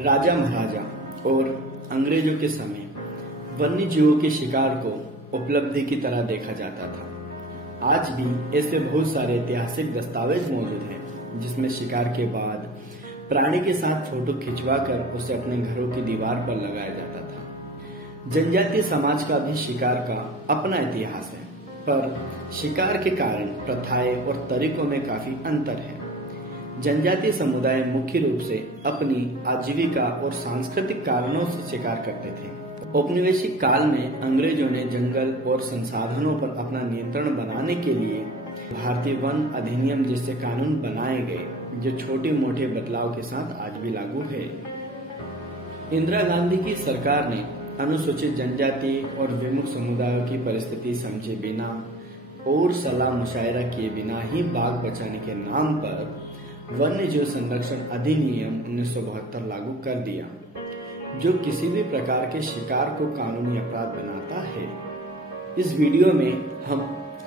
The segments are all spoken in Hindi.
राजा महाराजा और अंग्रेजों के समय वन्य जीवों के शिकार को उपलब्धि की तरह देखा जाता था। आज भी ऐसे बहुत सारे ऐतिहासिक दस्तावेज मौजूद हैं जिसमें शिकार के बाद प्राणी के साथ फोटो खिंचवाकर उसे अपने घरों की दीवार पर लगाया जाता था। जनजातीय समाज का भी शिकार का अपना इतिहास है, पर शिकार के कारण प्रथाएं और तरीकों में काफी अंतर है। जनजातीय समुदाय मुख्य रूप से अपनी आजीविका और सांस्कृतिक कारणों से शिकार करते थे। औपनिवेशिक काल में अंग्रेजों ने जंगल और संसाधनों पर अपना नियंत्रण बनाने के लिए भारतीय वन अधिनियम जैसे कानून बनाए गए, जो छोटे मोटे बदलाव के साथ आज भी लागू है। इंदिरा गांधी की सरकार ने अनुसूचित जनजाति और विमुख समुदायों की परिस्थिति समझे बिना और सलाह मुशायरा किए बिना ही बाघ बचाने के नाम पर वन्य जीव संरक्षण अधिनियम 1972 लागू कर दिया, जो किसी भी प्रकार के शिकार को कानूनी अपराध बनाता है। इस वीडियो में हम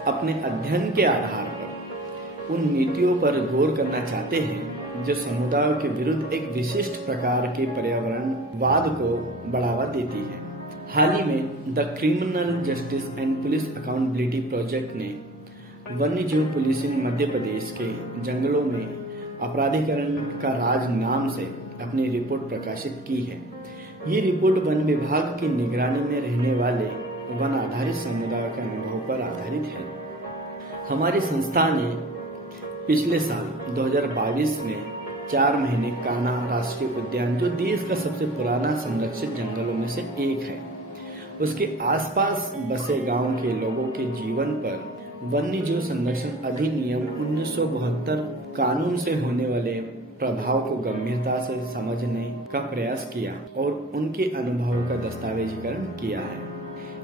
अपने अध्ययन के आधार पर उन नीतियों पर गौर करना चाहते हैं जो समुदायों के विरुद्ध एक विशिष्ट प्रकार के पर्यावरणवाद को बढ़ावा देती है। हाल ही में the criminal justice and police accountability project ने वन्य जीव पुलिसिंग मध्य प्रदेश के जंगलों में अपराधीकरण का राज नाम से अपनी रिपोर्ट प्रकाशित की है। ये रिपोर्ट वन विभाग की निगरानी में रहने वाले वन आधारित समुदायों के अनुभव पर आधारित है। हमारी संस्था ने पिछले साल 2022 में 4 महीने कान्हा राष्ट्रीय उद्यान, जो देश का सबसे पुराना संरक्षित जंगलों में से एक है, उसके आसपास बसे गांव के लोगों के जीवन पर वन्य जीव संरक्षण अधिनियम 1972 कानून से होने वाले प्रभाव को गंभीरता से समझने का प्रयास किया और उनके अनुभवों का दस्तावेजीकरण किया है।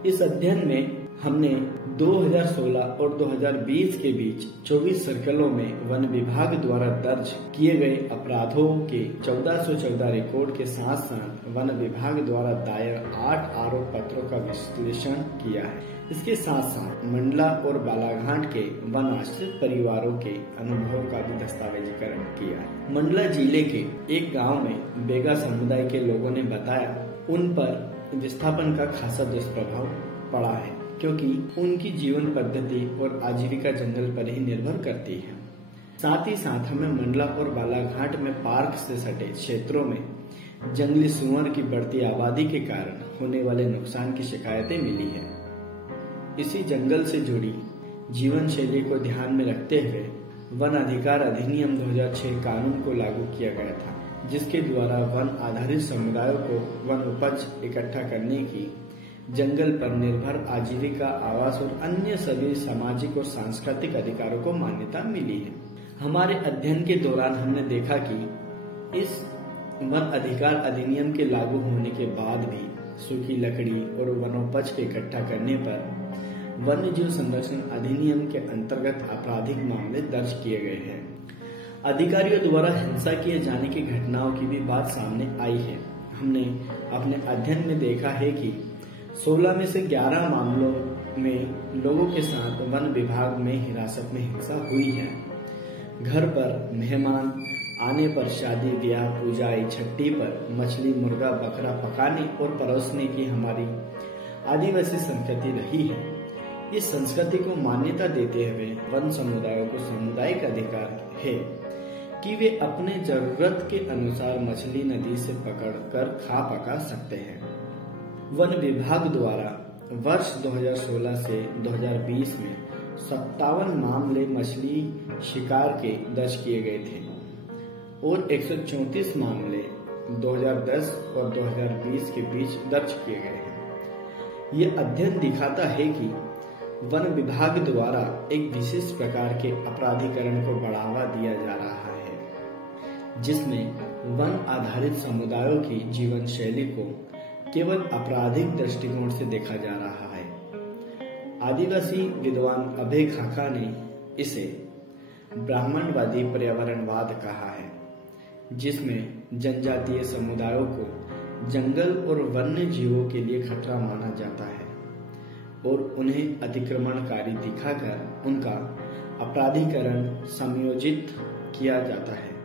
इस अध्ययन में हमने 2016 और 2020 के बीच 24 सर्कलों में वन विभाग द्वारा दर्ज किए गए अपराधों के 1414 रिकॉर्ड के साथ साथ वन विभाग द्वारा दायर 8 आरोप पत्रों का विश्लेषण किया है। इसके साथ साथ मंडला और बालाघाट के वन आश्रित परिवारों के अनुभव का भी दस्तावेजीकरण किया है। मंडला जिले के एक गांव में बेगा समुदाय के लोगों ने बताया उन पर विस्थापन का खासा दुष्प्रभाव पड़ा है, क्योंकि उनकी जीवन पद्धति और आजीविका जंगल पर ही निर्भर करती है। साथ ही साथ हमें मंडला और बालाघाट में पार्क से सटे क्षेत्रों में जंगली सुअर की बढ़ती आबादी के कारण होने वाले नुकसान की शिकायतें मिली है। इसी जंगल से जुड़ी जीवन शैली को ध्यान में रखते हुए वन अधिकार अधिनियम 2006 कानून को लागू किया गया था, जिसके द्वारा वन आधारित समुदायों को वन उपज इकट्ठा करने की, जंगल पर निर्भर आजीविका, आवास और अन्य सभी सामाजिक और सांस्कृतिक अधिकारों को मान्यता मिली है। हमारे अध्ययन के दौरान हमने देखा कि इस वन अधिकार अधिनियम के लागू होने के बाद भी सूखी लकड़ी और वनोपज के इकट्ठा करने पर वन्य जीव संरक्षण अधिनियम के अंतर्गत आपराधिक मामले दर्ज किए गए हैं। अधिकारियों द्वारा हिंसा किए जाने की घटनाओं की भी बात सामने आई है। हमने अपने अध्ययन में देखा है कि 16 में से 11 मामलों में लोगों के साथ वन विभाग में हिरासत में हिंसा हुई है। घर पर मेहमान आने पर शादी, ब्याह, पूजा, छठी पर मछली, मुर्गा, बकरा पकाने और परोसने की हमारी आदिवासी संस्कृति रही है। इस संस्कृति को मान्यता देते हुए वन समुदायों को सामुदायिक अधिकार है कि वे अपने जरूरत के अनुसार मछली नदी से पकड़कर खा पका सकते हैं। वन विभाग द्वारा वर्ष 2016 से 2020 में 57 मामले मछली शिकार के दर्ज किए गए थे और 134 मामले 2010 और 2020 के बीच दर्ज किए गए हैं। ये अध्ययन दिखाता है कि वन विभाग द्वारा एक विशेष प्रकार के अपराधीकरण को बढ़ावा दिया जा रहा है, जिसमें वन आधारित समुदायों की जीवन शैली को केवल आपराधिक दृष्टिकोण से देखा जा रहा है। आदिवासी विद्वान अभय खाका ने इसे ब्राह्मणवादी पर्यावरणवाद कहा है, जिसमें जनजातीय समुदायों को जंगल और वन्य जीवों के लिए खतरा माना जाता है और उन्हें अतिक्रमणकारी दिखाकर उनका अपराधीकरण समायोजित किया जाता है।